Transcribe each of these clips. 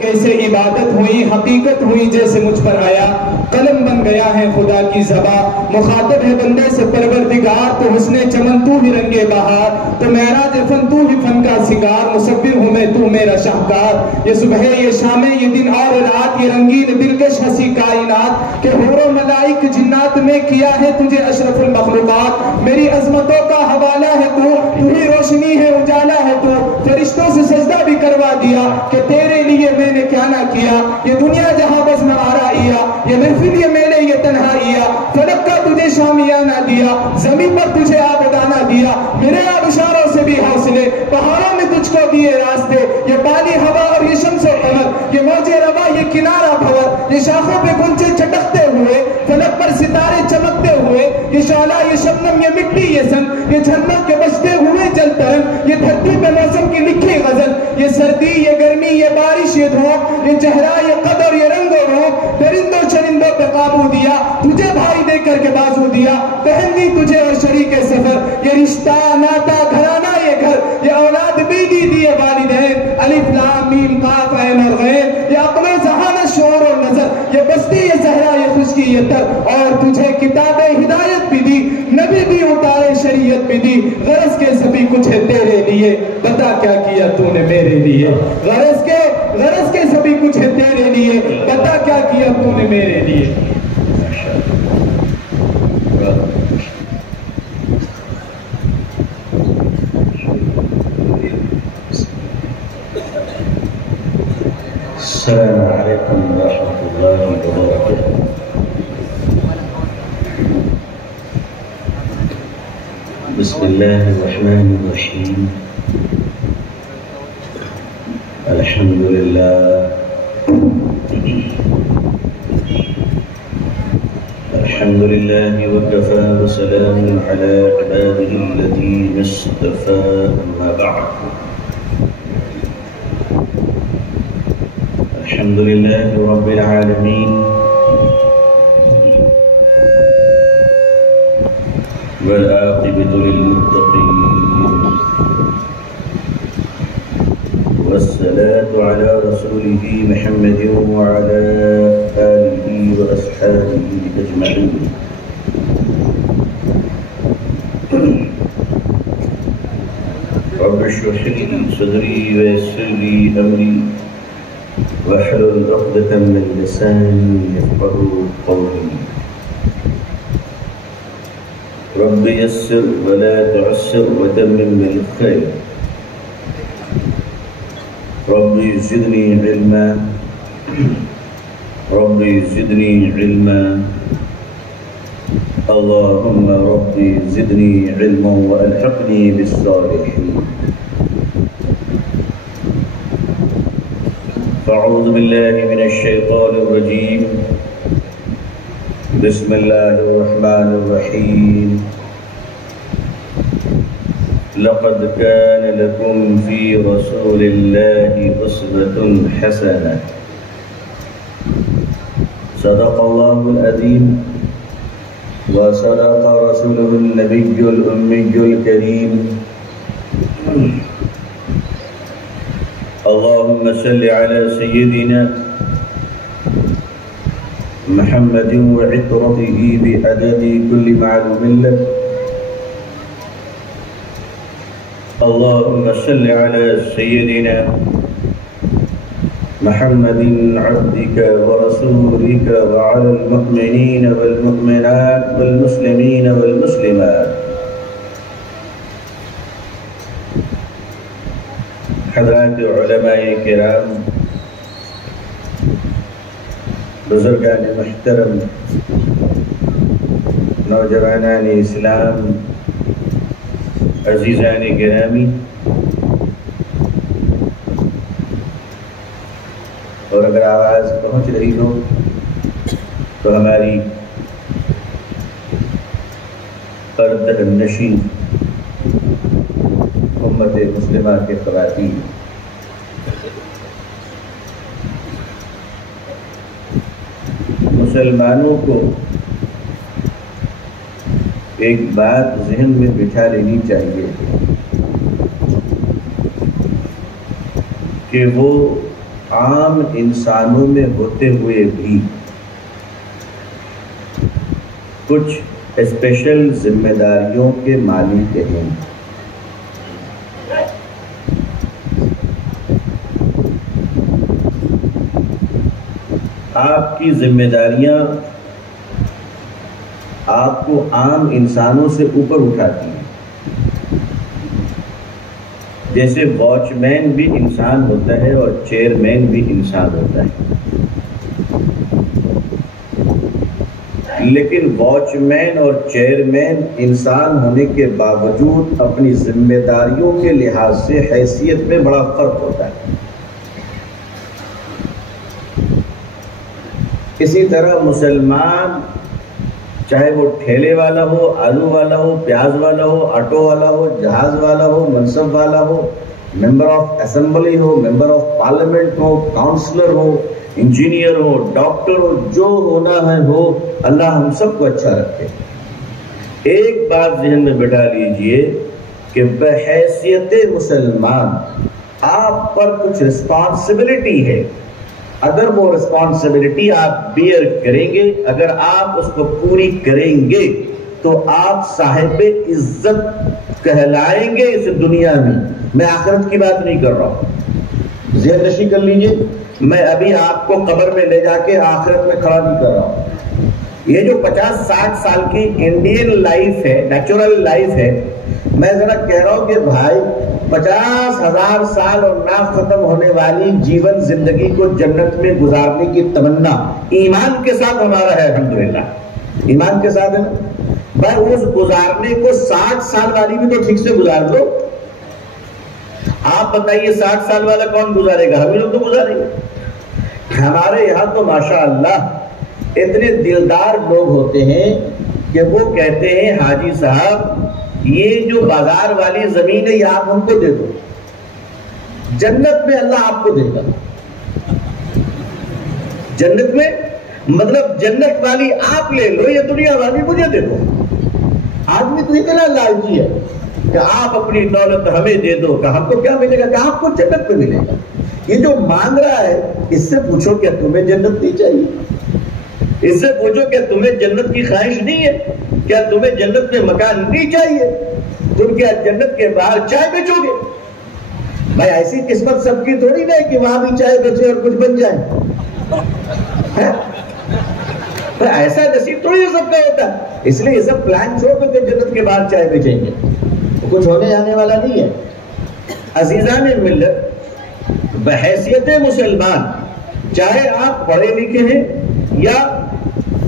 کیسے عبادت ہوئی، حقیقت ہوئی جیسے مجھ پر آیا، قلم بن گیا ہے خدا کی زبان، مخاطب ہے بندے سے پروردگار، تو حسن چمن تو ہی رنگے بہار، تو معراج فن تو ہی فن کا سنگار، مصور ہوں میں تو میرا شاہکار، یہ صبح یہ شام یہ دن اور رات، یہ رنگین دلکش ہنسی کائنات، کہ حور و ملائک جنات میں کیا ہے تجھے اشرف المخلوقات، میری عظمتوں کا حوالہ ہے تو ہی روشنی ہے اجالا ہے تو، فرشتوں سے سجدہ بھی کروا دیا کہ تیرے لیے میں نے کیا نہ کیا، یہ دنیا جہاں بس نوارا ایا، یہ محفل یہ میلے یہ تنہائیا، فلک کا تجھے شامیانہ دیا، زمین پر تجھے آبادانہ دیا، میرے آبشاروں سے بھی حوصلے، پہاڑوں میں تجھ کو دیے راستے، یہ پانی ہوا اور یہ شمس و قمر، یہ موج روا یہ کنارہ بھور، یہ شاخوں پہ گنچے چٹکتے ہوئے، فلک پر ستارے چمکتے ہوئے، یہ شعلہ یہ شبنم یہ مٹی یہ سن، یہ جھرنوں کے بجتے ہوئے جل ترن، یہ دھرتی پہ موسم کی لکھی غزل، یہ سردی یہ گرمی یہ بارش یہ دھوپ، یہ چہرہ یہ قد اور یہ رنگ و روپ، درندوں چرندوں پہ قابو دیا، تجھے بھائی دے کر کے بازو دیا، بہن دی تجھے اور شریک سفر، یہ رشتہ ناتا گھرانہ یہ گھر، یہ اولاد بیدی دیے والدین، الف لام میم قاف عین اور غین، یہ عقل و ذہانت شعور و نظر، یہ بستی یہ صحرا یہ خشکی یہ تر، اور تجھے کتاب ہدایت بھی دی، نبی بھی اتارے شریعت بھی دی، غرض کے سبھی کچھ ہے تیرے لیے، بتا کیا کیا تو نے میرے لیے، غرض کے سبھی کچھ ہے تیرے لیے، بتا کیا کیا تو نے میرے لیے۔ السلام علیکم ورحمۃ اللہ وبرکاتہ۔ بسم اللہ الرحمن الرحیم، الحمد للہ الحمد للہ وکفى وسلام علی عباده الذین اصطفى، اما بعد، الحمد لله رب العالمين، والعاقبة للمتقين، والصلاة على رسوله محمد وعلى آله وأصحابه أجمعين۔ رب اشرح لي صدري ويسر لي أمري واحلل عقدة من لساني يفقهوا قولي، رب يسر ولا تعسر وتمم بالخير، رب زدني علما، رب زدني علما، اللهم رب زدني علما والحقني بالصالحين۔ فاعوذ باللہ من الشیطان الرجیم، بسم اللہ الرحمن الرحیم، لقد كان لكم في رسول الله أسوة حسنة، صدق الله العظيم وصدق رسوله النبي الأمي الكريم، اللهم صل على سيدنا محمد وعطرته بعدد كل معلوم لك، اللهم صل على سيدنا محمد عبدك ورسولك وعلى المؤمنين والمؤمنات والمسلمين والمسلمات۔ حضرات علماء کرام، بزرگان محترم، نوجوانان اسلام، عزیزان گرامی، اور اگر آواز پہنچ رہی ہو تو ہماری پردہ نشین امت مسلمہ کے خواتین، مسلمانوں کو ایک بات ذہن میں بٹھا لینی چاہیے کہ وہ عام انسانوں میں ہوتے ہوئے بھی کچھ اسپیشل ذمہ داریوں کے مالک ہیں. آپ کی ذمہ داریاں آپ کو عام انسانوں سے اوپر اٹھاتی ہیں. جیسے واچ مین بھی انسان ہوتا ہے اور چیئرمین بھی انسان ہوتا ہے، لیکن واچ مین اور چیئرمین انسان ہونے کے باوجود اپنی ذمہ داریوں کے لحاظ سے حیثیت میں بڑا فرق ہوتا ہے. اسی طرح مسلمان چاہے وہ ٹھیلے والا ہو، آلو والا ہو، پیاز والا ہو، آٹو والا ہو، جہاز والا ہو، منصب والا ہو، ممبر آف اسمبلی ہو، ممبر آف پارلیمنٹ ہو، کاؤنسلر ہو، انجینئر ہو، ڈاکٹر ہو، جو ہونا ہے ہو، اللہ ہم سب کو اچھا رکھے. ایک بات ذہن میں بٹھا لیجئے کہ بحیثیت مسلمان آپ پر کچھ رسپانسبلٹی ہے. اگر وہ رسپانسبلٹی آپ بیئر کریں گے، اگر آپ اس کو پوری کریں گے تو آپ صاحب عزت کہلائیں گے اس دنیا میں. میں آخرت کی بات نہیں کر رہا ہوں، ذہن نشی کر لیجئے. میں ابھی آپ کو قبر میں لے جا کے آخرت میں کھڑا نہیں کر رہا ہوں. یہ جو 50-60 سال کی انڈین لائف ہے، نیچرل لائف ہے، میں ذرا کہہ رہا ہوں کہ بھائی 50,000 سال اور نہ ختم ہونے والی جیون زندگی کو جنت میں گزارنے کی تمنا ایمان کے ساتھ ہمارا ہے. الحمدللہ ایمان کے ساتھ ہے نا بھائی. اس گزارنے کو 60 سال والی بھی تو ٹھیک سے گزار دو. آپ بتائیے 60 سال والا کون گزارے گا؟ ہم لوگ تو گزاریں گے. ہمارے یہاں تو ماشاءاللہ اتنے دلدار لوگ ہوتے ہیں کہ وہ کہتے ہیں حاجی صاحب یہ جو بازار والی زمین ہے یہ آپ ہم کو دے دو، جنت میں اللہ آپ کو دے گا. جنت میں مطلب جنت والی آپ لے لو، یہ دنیا والی مجھے دے دو. آدمی تو اتنا لالچی ہے کہ آپ اپنی دولت ہمیں دے دو، کہ ہم کو کیا ملے گا؟ کہ آپ کو جنت میں ملے گا. یہ جو مانگ رہا ہے اس سے پوچھو کیا تمہیں جنت نہیں چاہیے؟ اس سے پوچھو کیا تمہیں جنت کی خواہش نہیں ہے؟ کیا تمہیں جنت میں مکان نہیں چاہیے؟ تم کیا جنت کے باہر چائے بیچو گے؟ بھائی ایسی قسمت سب کی تھوڑی نہ ہے کہ وہاں بھی چائے بیچے اور کچھ بن جائے. ایسا نصیب تھوڑی سب کا ہوتا ہے. اس لیے یہ سب پلان چھوڑ دو کہ جنت کے باہر چائے بیچیں گے، کچھ ہونے جانے والا نہیں ہے. عزیزان ملت، بحیثیت مسلمان چاہے آپ پڑھے لکھے ہیں یا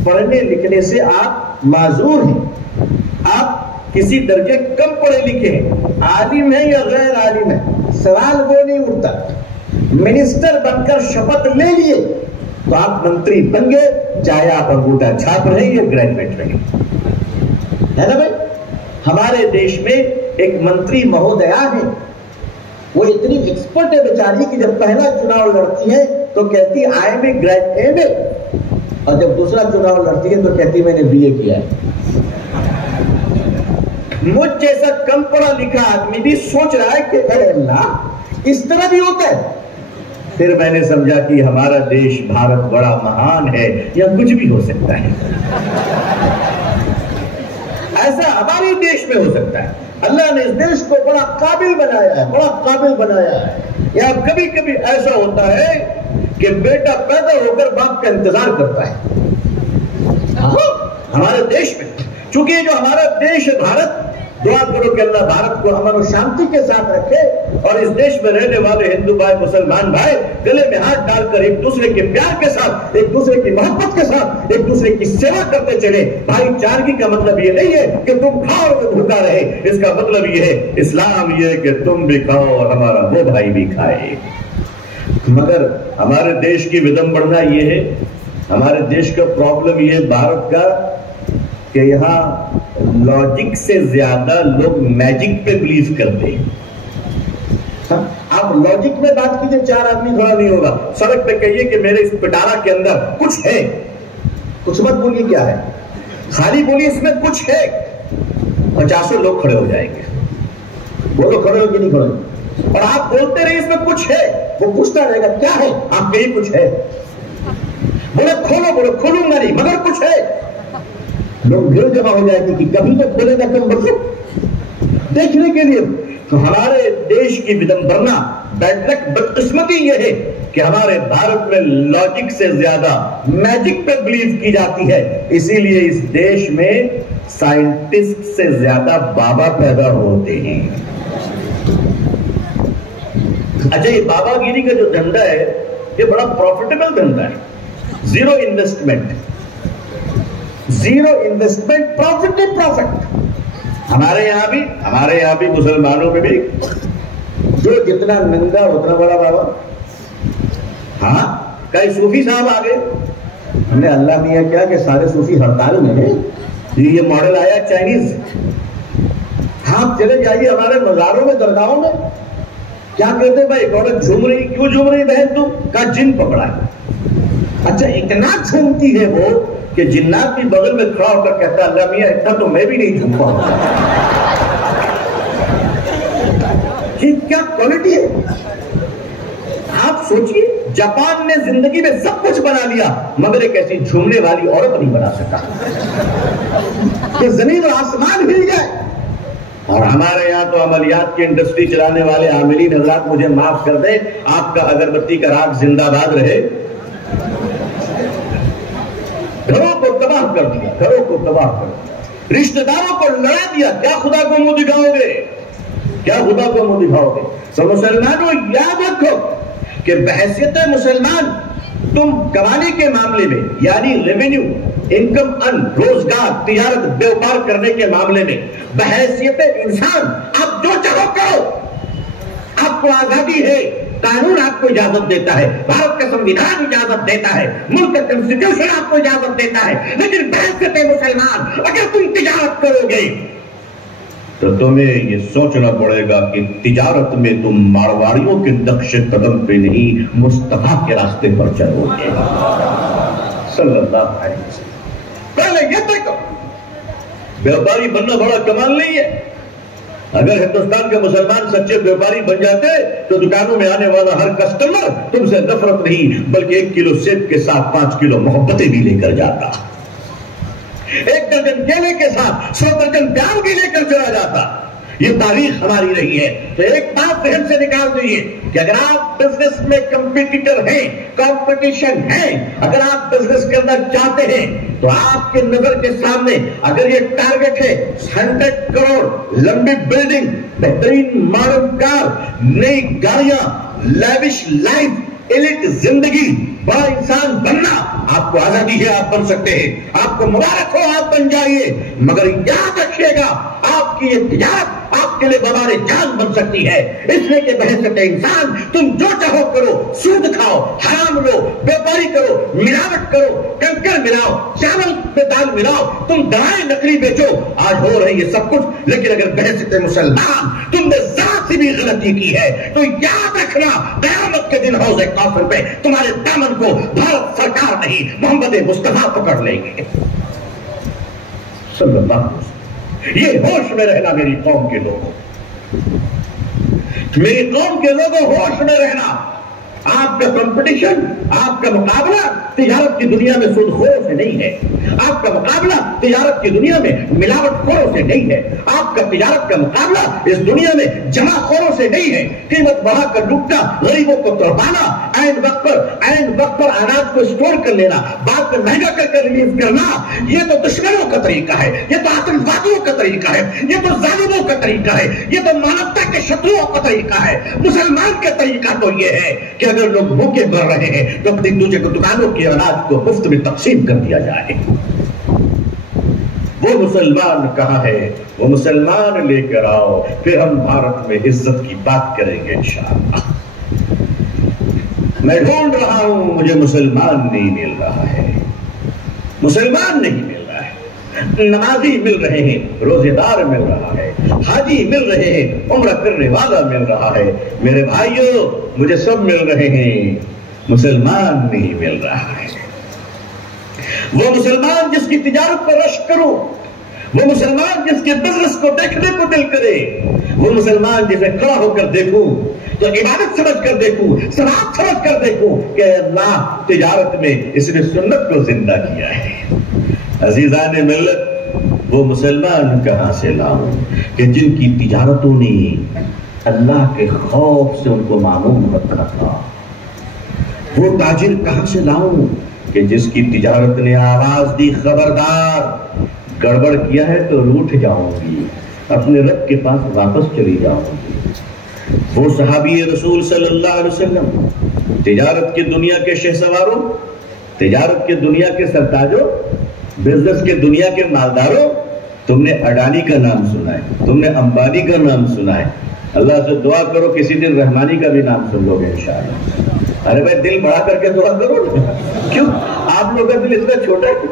پڑھنے لکھنے سے آپ معذور ہیں، آپ کسی درجے کم پڑھے لکھے ہیں، عالم ہیں یا غیر عالم ہیں، سوال وہ نہیں اٹھتا. منسٹر بن کر شپت لے لیے تو آپ منتری بن گئے، چاہے آپ انگوٹھا چھاپ رہے یا گریجویٹ رہے. ہے نا بھائی؟ ہمارے دیش میں ایک منتری مہودیا ہے، وہ اتنی ایکسپرٹ ہے بیچاری کہ جب پہلا چناؤ لڑتی ہے تو کہتی آئی ایم اے گریجویٹ، اور جب دوسرا چناؤ لڑتی ہے تو کہتی میں نے بی اے کیا ہے. مجھ جیسا کم پڑھا لکھا آدمی بھی سوچ رہا ہے کہ اے اللہ اس طرح بھی ہوتا ہے. پھر میں نے سمجھا کہ ہمارا دیش بھارت بڑا مہان ہے، یا کچھ بھی ہو سکتا ہے. ایسا ہمارے دیش میں ہو سکتا ہے. اللہ نے اس دیش کو بڑا قابل بنایا ہے، بڑا قابل بنایا ہے. یا کبھی کبھی ایسا ہوتا ہے کہ بیٹا پیدا ہو کر باپ کا انتظار کرتا ہے. ہمارے دیش میں چونکہ یہ جو ہمارا دیش ہے بھارت، دعا کرو کہ اللہ بھارت کو امن و شانتی کے ساتھ رکھے، اور اس دیش میں رہنے والے ہندو بھائی مسلمان بھائی گلے میں ہاتھ ڈال کر ایک دوسرے کے پیار کے ساتھ، ایک دوسرے کی محبت کے ساتھ ایک دوسرے کی سیوا کرتے چلے. بھائی چارگی کا مطلب یہ نہیں ہے کہ تم کھاؤ اور بھوکا رہے، اس کا مطلب یہ ہے اسلام یہ ہے کہ تم بھی کھاؤ اور ہمارا وہ بھائی بھی کھائے. مگر ہمارے دیش کی ودمبڑنا یہ ہے، ہمارے دیش کا پرابلم یہ ہے بھارت کا، کہ یہاں لاجک سے زیادہ لوگ میجک پہ بلیو کرتے ہیں. آپ لاجک میں بات کیجئے، 4 آدمی کھڑا نہیں ہوگا. سڑک پہ کہیے کہ میرے اس پٹارا کے اندر کچھ ہے، کچھ مت بولیے کیا ہے، خالی بولیے اس میں کچھ ہے، 50 لوگ کھڑے ہو جائیں گے. بولو کھڑے ہو کہ نہیں کھڑے؟ اور آپ بولتے رہے اس میں کچھ ہے، وہ پوچھتا رہے گا کیا ہے، آپ کہیں کچھ ہے، بولے کھولو، بولے کھولوں گا نہیں مگر کچھ ہے. لوگ بھیڑ جمع ہو جائے گی کہ کبھی تو کھولے گا کم مطلب دیکھنے کے لیے. تو ہمارے دیش کی ودمبرنا، بیڈ لک، بدقسمتی یہ ہے کہ ہمارے بھارت میں لاجک سے زیادہ میجک پہ بلیو کی جاتی ہے. اسی لیے اس دیش میں سائنٹسٹ سے زیادہ بابا پیدا ہوتے ہیں. اچھا، یہ بابا گیری کا جو دھندا ہے یہ بڑا پروفیٹیبل دھندا ہے. زیرو انویسٹمنٹ، پروفٹ ہی پروفٹ. ہمارے یہاں بھی مسلمانوں میں بھی جو جتنا ننگا اتنا بڑا بابا. ہاں، کئی صوفی صاحب آ گئے. ہم نے اللہ میاں کیا کہ سارے صوفی ہڑتال میں ہیں. یہ ماڈل آیا چائنیز. آپ چلے جائیے ہمارے مزاروں میں، درگاہوں میں، کیا کہتے بھائی عورت جھوم رہی، کیوں جھوم رہی بہن تم؟ کہا جن پکڑا ہے. اچھا، اتنا جھومتی ہے وہ کہ جنات بھی بغل میں کھڑا ہو کر کہتا اللہ میاں اتنا تو میں بھی نہیں جھوم پاؤں گا. یہ کیا کوالٹی ہے؟ آپ سوچئے، جاپان نے زندگی میں سب کچھ بنا لیا مگر ایک ایسی جھومنے والی عورت نہیں بنا سکا کہ زمین اور آسمان ہل جائے. اور ہمارے یہاں تو عملیات کی انڈسٹری چلانے والے عاملین حضرات مجھے معاف کر دیں، آپ کا اگربتی کا راگ زندہ باد رہے. گھروں کو تباہ کر دیا، گھروں کو تباہ کر دیا، رشتہ داروں کو لڑا دیا. کیا خدا کو منہ دکھاؤ گے؟ کیا خدا کو منہ دکھاؤ گے؟ تو مسلمانوں یاد رکھو کہ بحیثیت مسلمان تم کمانے کے معاملے میں، یعنی ریونیو، انکم، روزگار، تجارت، بیوپار کرنے کے معاملے میں بحیثیت انسان آپ جو چاہو کرو. آپ کو آزادی ہے، قانون آپ کو اجازت دیتا ہے، بھارت کا سنویدھان اجازت دیتا ہے، ملک کا کنسٹیٹیوشن آپ کو اجازت دیتا ہے. لیکن بحیثیت مسلمان اگر تم تجارت کرو گے تو تمہیں یہ سوچنا پڑے گا کہ تجارت میں تم مارواڑیوں کے نقش قدم پہ نہیں، مصطفیٰ کے راستے پر چلو گے صلی اللہ علیہ وسلم. پہلے یہ دیکھو، بیوپاری بننا بڑا کمال نہیں ہے. اگر ہندوستان کے مسلمان سچے بیوپاری بن جاتے تو دکانوں میں آنے والا ہر کسٹمر تم سے نفرت نہیں بلکہ 1 کلو سیب کے ساتھ 5 کلو محبتیں بھی لے کر جاتا، 1 درجن کیلے کے ساتھ 100 درجن پیاز بھی لے کر چلا جاتا. یہ تاریخ ہماری رہی ہے. تو ایک بات ذہن سے نکال دیجیے کہ اگر آپ بزنس میں کمپیٹیٹر ہیں، کمپٹیشن ہے، اگر آپ بزنس کرنا چاہتے ہیں تو آپ کے نظر کے سامنے اگر یہ ٹارگٹ ہے 100 کروڑ، لمبی بلڈنگ، بہترین ماڈل کار، نئی گاڑیاں، لیوش لائف، ایلیٹ زندگی، بڑا انسان بننا، آپ کو آزادی ہے، آپ بن سکتے ہیں. آپ کو مبارک ہو، آپ بن جائیے. مگر یاد رکھیے گا آپ کی یہ تجارت آپ کے لیے بمارے جان بن سکتی ہے. اس لیے کہ بحیثیت انسان تم جو چاہو کرو، سود کھاؤ، حرام لو، بیوپاری کرو، ملاوٹ کرو، کنکر ملاؤ، چاول پہ دال ملاؤ، تم دوائیں نکلی بیچو. آج ہو رہی ہے سب کچھ. لیکن اگر بحیثیت مسلمان تم نے ذرا سی بھی غلطی کی ہے تو یاد رکھنا قیامت کے دن حوض کوثر پہ تمہارے دامن کو بھارت سرکار نہیں، محمد مصطفیٰ پکڑ لیں گے صلی اللہ علیہ وسلم. یہ ہوش میں رہنا میری قوم کے لوگوں، میری قوم کے لوگوں، ہوش میں رہنا. آپ کا کمپٹیشن، آپ کا مقابلہ تجارت کی دنیا میں سود خوروں سے نہیں ہے. آپ کا مقابلہ تجارت کی دنیا میں ملاوٹ خوروں سے نہیں ہے. آپ کا تجارت کا مقابلہ اس دنیا میں جمع خوروں سے نہیں ہے. قیمت بڑھا کر لوٹنا، غریبوں کو تڑپانا، عین وقت پر اناج کو اسٹور کر لینا، بعد میں مہنگا کر کے ریلیز کرنا، یہ تو دشمنوں کا طریقہ ہے، یہ تو آتنکوادیوں کا طریقہ ہے، یہ تو ظالموں کا طریقہ ہے، یہ تو مانوتا کے شتروؤں کا طریقہ ہے. مسلمان کا طریقہ تو یہ ہے کہ اگر لوگ بھوکے مر رہے ہیں تو اپنی دوسرے کو دکانوں کے اناج کو مفت میں تقسیم کر دیا جائے. وہ مسلمان کہاں ہے؟ وہ مسلمان لے کر آؤ، پھر ہم بھارت میں عزت کی بات کریں گے انشاءاللہ. میں ڈھونڈ رہا ہوں، مجھے مسلمان نہیں مل رہا ہے، مسلمان نہیں مل رہا ہے. نمازی مل رہے ہیں، روزے دار مل رہا ہے، حاجی مل رہے ہیں، عمرہ کرنے والا مل رہا ہے. میرے بھائیوں، مجھے سب مل رہے ہیں، مسلمان نہیں مل رہا ہے. وہ مسلمان جس کی تجارت پر رشک کروں، وہ مسلمان جس کے بزنس کو دیکھنے کو دل کرے، وہ مسلمان جسے کھڑا ہو کر دیکھوں تو عبادت سمجھ کر دیکھوں، ثواب سمجھ کر دیکھوں کہ اللہ تجارت میں اس نے سنت کو زندہ کیا ہے۔ عزیزان ملت، وہ مسلمان کہاں سے لاؤں کہ جن کی تجارتوں نے اللہ کے خوف سے ان کو معمول رکھا تھا؟ وہ تاجر کہاں سے لاؤں کہ جس کی تجارت نے آواز دی، خبردار گڑبڑ کیا ہے تو روٹھ جاؤں گی، اپنے رب کے پاس واپس چلی جاؤں گی۔ وہ صحابی رسول صلی اللہ علیہ وسلم، تجارت کی دنیا کے شہسواروں، تجارت کے دنیا کے سرتاجوں، بزنس کے دنیا کے مالداروں، تم نے اڈانی کا نام سنا ہے، تم نے امبانی کا نام سنا ہے، اللہ سے دعا کرو کسی دن رحمانی کا بھی نام سن لو گے انشاءاللہ۔ ارے بھائی دل بڑا کر کے دعا کرو نا، کیوں آپ لوگوں کا دل اتنا چھوٹا ہے؟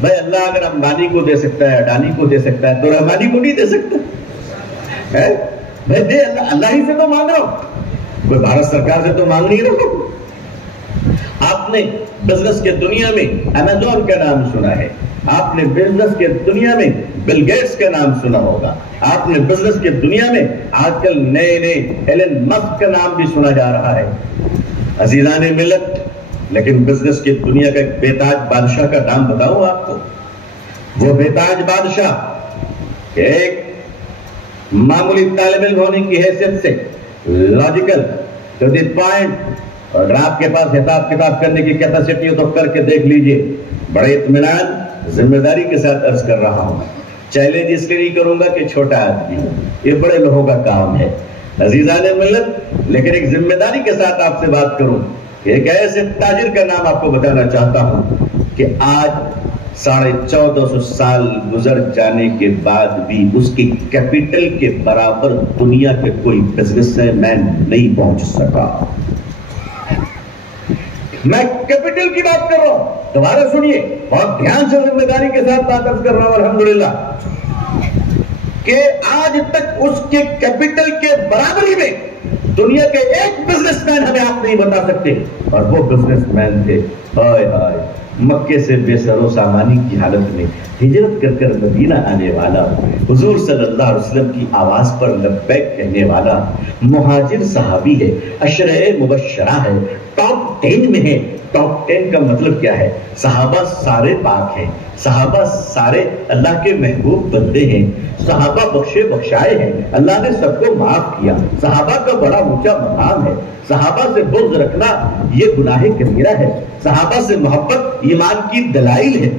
بھائی اللہ اگر امبانی کو دے سکتا ہے، اڈانی کو دے سکتا ہے، تو رحمانی کو نہیں دے سکتا ہے؟ بھائی دے اللہ، اللہ ہی سے تو مانگ رہا ہوں، کوئی بھارت سرکار سے تو مانگ نہیں رہا ہوں۔ آپ نے بزنس کے دنیا میں امیزون کا نام سنا ہے، آپ نے بزنس کے دنیا میں بل گیٹس کا نام سنا ہوگا، آپ نے بزنس کے دنیا میں آج کل نئے نئے ایلن مسک کا نام بھی سنا جا رہا ہے۔ عزیزان ملت، لیکن بزنس کی دنیا کا ایک بے تاج بادشاہ کا نام بتاؤں آپ کو۔ وہ بے تاج بادشاہ ایک معمولی طالب علم ہونے کی حیثیت سے لاجیکل ٹو دی پوائنٹ، اور آپ کے پاس حساب کتاب کرنے کی کیپیسٹی ہو تو کر کے دیکھ لیجئے، بڑے اطمینان ذمہ داری کے ساتھ عرض کر رہا ہوں، چیلنج اس لیے نہیں کروں گا کہ چھوٹا آدمی ہوں، یہ بڑے لوگوں کا کام ہے عزیزان ملت، لیکن ایک ذمہ داری کے ساتھ آپ سے بات کروں۔ ایک ایسے تاجر کا نام آپ کو بتانا چاہتا ہوں کہ آج 1450 سال گزر جانے کے بعد بھی اس کی کیپٹل کے برابر دنیا کے کوئی بزنس مین نہیں پہنچ سکا۔ میں کیپٹل کی بات کر رہا ہوں، دوبارہ سنیے، بہت دھیان سے ذمہ داری کے ساتھ بات کر رہا ہوں الحمدللہ، کہ آج تک اس کے کیپٹل کے برابری میں دنیا کے ایک بزنس مین ہمیں آپ نہیں بتا سکتے، اور وہ بزنس مین تھے ہائے ہائے مکے سے بے سر و سامانی کی حالت میں ہجرت کر کر مدینہ آنے والا، حضور صلی اللہ علیہ وسلم کی آواز پر لبیک کہنے والا مہاجر صحابی ہے، عشرہ مبشرہ ہے، ٹاپ 10 میں ہے۔ ٹاپ 10 کا مطلب کیا ہے؟ صحابہ سارے پاک ہیں، صحابہ سارے اللہ کے محبوب بندے ہیں، صحابہ بخشے بخشائے ہیں، اللہ نے سب کو معاف کیا، صحابہ کا بڑا اونچا مقام ہے، صحابہ سے بغض رکھنا یہ گناہ کبیرہ ہے، صحابہ سے محبت ایمان کی دلائل ہے۔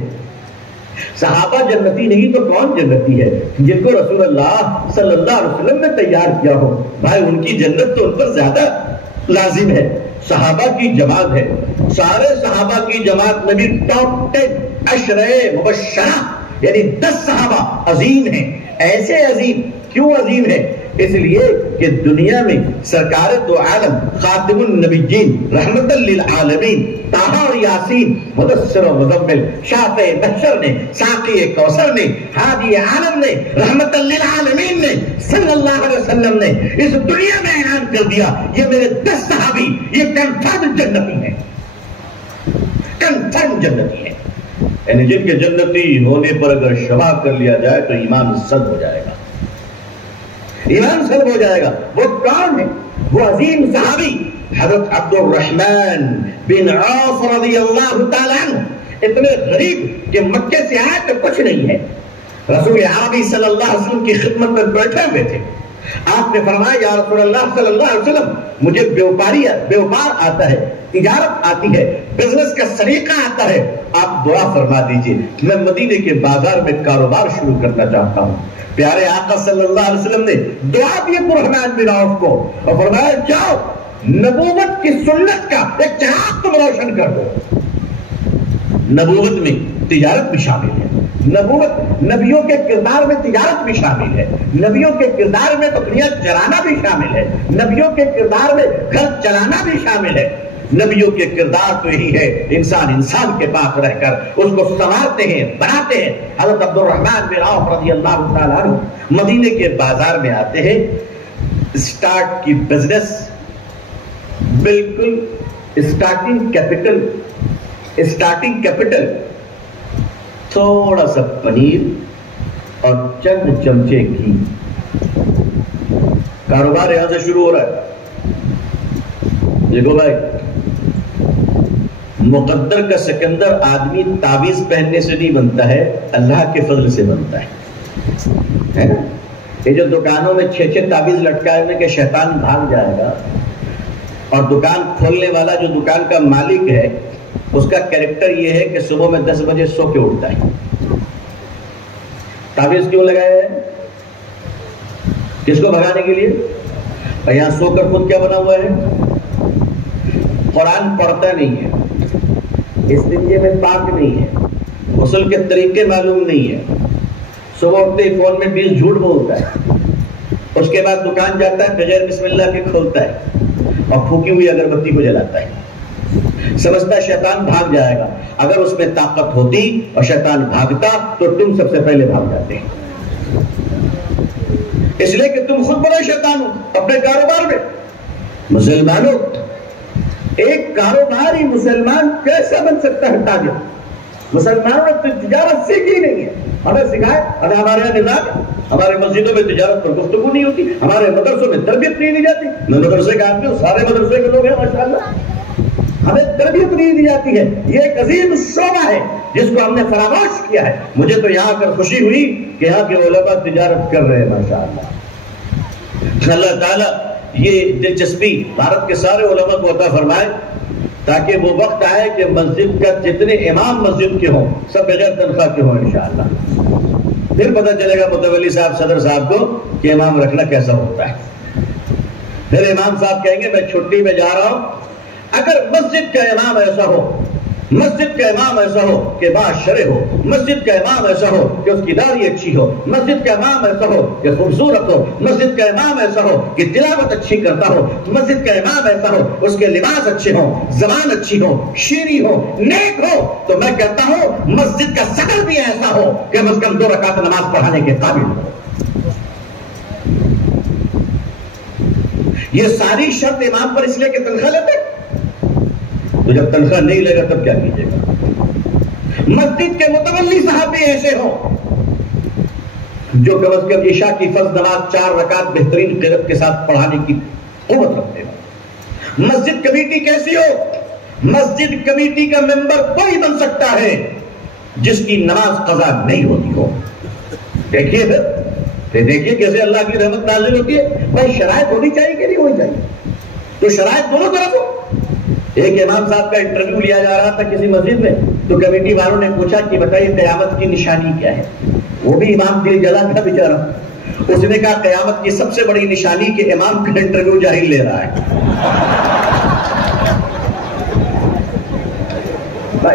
صحابہ جنتی نہیں تو کون جنتی ہے؟ جن کو رسول اللہ صلی اللہ علیہ وسلم نے تیار کیا ہو، بھائی ان کی جنت تو ان پر زیادہ لازم ہے۔ صحابہ کی جماعت ہے، سارے صحابہ کی جماعت میں بھی ٹاپ 10 عشرہ مبشرہ یعنی 10 صحابہ عظیم ہیں۔ ایسے عظیم کیوں عظیم ہے؟ اس لیے کہ دنیا میں سرکار دو عالم خاتم النبیین رحمت للعالمین طٰہٰ اور یاسین مدثر و مزمل شافع محشر نے ساقی کوثر نے ہادی عالم نے رحمت للعالمین نے صلی اللہ علیہ وسلم نے اس دنیا میں اعلان کر دیا یہ میرے 10 صحابی یہ کنفرم جنتی ہیں، کنفرم جنتی ہیں، یعنی جن کے جنتی ہونے پر اگر شبہ کر لیا جائے تو ایمان سد ہو جائے گا، ایمان سلب ہو جائے گا۔ وہ کون ہے؟ وہ عظیم صحابی حضرت عبد الرحمن بن عوف رضی اللہ تعالیٰ عنہ، اتنے غریب کہ مکے سے آئے تو کچھ نہیں ہے، رسول عربی صلی اللہ علیہ وسلم کی خدمت میں بیٹھے ہوئے تھے، آپ نے فرمایا یا رسول اللہ صلی اللہ علیہ وسلم مجھے بیوپار آتا ہے، تجارت آتی ہے، بزنس کا سلیقہ آتا ہے، آپ دعا فرما دیجئے، میں مدینے کے بازار میں کاروبار شروع کرنا چاہتا ہوں۔ پیارے آقا صلی اللہ علیہ وسلم نے دعا دی عبد الرحمن بن عوف کو اور فرمایا جاؤ نبوت کی سنت کا ایک چراغ تم روشن کر دو۔ نبوت میں تجارت بھی شامل ہے، نبوت نبیوں کے کردار میں تجارت بھی شامل ہے، نبیوں کے کردار میں بکریاں چرانا بھی شامل ہے، نبیوں کے کردار میں گھر چلانا بھی شامل ہے۔ نبیوں کے کردار تو یہی ہے انسان کے پاس رہ کر اس کو سنوارتے ہیں، بناتے ہیں۔ حضرت عبد الرحمن بن عوف رضی اللہ تعالیٰ عنہ مدینے کے بازار میں آتے ہیں، اسٹارٹ کی بزنس بالکل اسٹارٹنگ کیپٹل تھوڑا سا پنیر، اور چند چمچے گھی. کاروبار یہاں سے شروع ہو رہا ہے. دیکھو بھائی، مقدر کا سکندر آدمی تعویذ پہننے سے نہیں بنتا ہے، اللہ کے فضل سے بنتا ہے نا؟ یہ جو دکانوں میں 6 تعویذ لٹکائے ہوئے کہ شیطان بھاگ جائے گا، اور دکان کھولنے والا جو دکان کا مالک ہے اس کا کیریکٹر یہ ہے کہ صبح میں 10 بجے سو کے اٹھتا ہے. تعویذ کیوں لگایا ہے؟ کس کو بھگانے کے لیے؟ اور یہاں سو کر خود کیا بنا ہوا ہے؟ قرآن پڑھتا نہیں ہے، استنجے میں پاک نہیں ہے، غسل کے طریقے معلوم نہیں ہے، صبح اٹھتے ہی فون میں 20 جھوٹ بولتا ہے، اس کے بعد دکان جاتا ہے بغیر بسم اللہ کے کھولتا ہے اور پھونکی ہوئی اگربتی کو جلاتا ہے. سمجھتا ہے شیطان بھاگ جائے گا. اگر اس میں طاقت ہوتی اور شیطان بھاگتا تو تم سب سے پہلے بھاگ جاتے، اس لیے کہ تم خود بڑے شیطان ہو اپنے کاروبار میں. مسلمانوں، ایک کاروباری مسلمان کیسا بن سکتا ہے تاجر؟ مسلمانوں نے تو تجارت سیکھی نہیں ہے. ہمیں سکھائے، اور ہمارے یہاں نظام ہے، ہمارے مسجدوں میں تجارت پر گفتگو نہیں ہوتی، ہمارے مدرسوں میں تربیت نہیں دی جاتی. میں مدرسے کا آدمی ہوں، سارے مدرسے کے لوگ ہیں ماشاءاللہ. ہمیں تربیت نہیں دی جاتی ہے. یہ ایک عظیم شعبہ ہے جس کو ہم نے فراموش کیا ہے. مجھے تو یہاں کر خوشی ہوئی کہ یہاں کے علماء تجارت کر رہے ہیں ماشاءاللہ. اللہ تعالیٰ یہ دلچسپی بھارت کے سارے علماء کو عطا فرمائے تاکہ وہ وقت آئے کہ مسجد کا جتنے امام مسجد کے ہوں سب بغیر تنخواہ کے ہوں انشاءاللہ. پھر پتہ چلے گا متولی صاحب صدر صاحب کو کہ امام رکھنا کیسا ہوتا ہے. پھر امام صاحب کہیں گے میں چھٹی میں جا رہا ہوں. اگر مسجد کا امام ایسا ہو، مسجد کا امام ایسا ہو کہ باشرع ہو، مسجد کا امام ایسا ہو کہ اس کی داڑھی اچھی ہو، مسجد کا امام ایسا ہو کہ خوبصورت ہو، مسجد کا امام ایسا ہو کہ تلاوت اچھی کرتا ہو، مسجد کا امام ایسا ہو اس کے لباس اچھے ہوں، زبان اچھی ہو، شیریں ہو، نیک ہو، تو میں کہتا ہوں مسجد کا صدر بھی ایسا ہو کہ کم از کم 2 رکعت نماز پڑھانے کے قابل ہو. یہ ساری شرط امام پر اس لیے کہ تنخواہ لیتے. تو جب تنخواہ نہیں لے گا تب کیا کیجیے گا؟ مسجد کے متولی صاحب بھی ایسے ہوں جو کم از کم عشاء کی فرض نماز 4 رکعت بہترین قرت کے ساتھ پڑھانے کی قوت رکھتے ہوں. مسجد کمیٹی کیسی ہو؟ مسجد کمیٹی کا ممبر کوئی بن سکتا ہے جس کی نماز قضا نہیں ہوتی ہو. دیکھیے پھر دیکھیے کیسے اللہ کی رحمت نازل ہوتی ہے. بھائی شرائط ہونی چاہیے کہ نہیں ہونی چاہیے؟ تو شرائط دونوں طرف ہو. ایک امام صاحب کا انٹرویو لیا جا رہا تھا کسی مسجد میں، تو کمیٹی والوں نے پوچھا کہ بتائیے قیامت کی نشانی کیا ہے. وہ بھی امام دل جلا تھا بیچارہ. اس نے کہا قیامت کی سب سے بڑی نشانی کہ امام کا انٹرویو جاہل لے رہا ہے.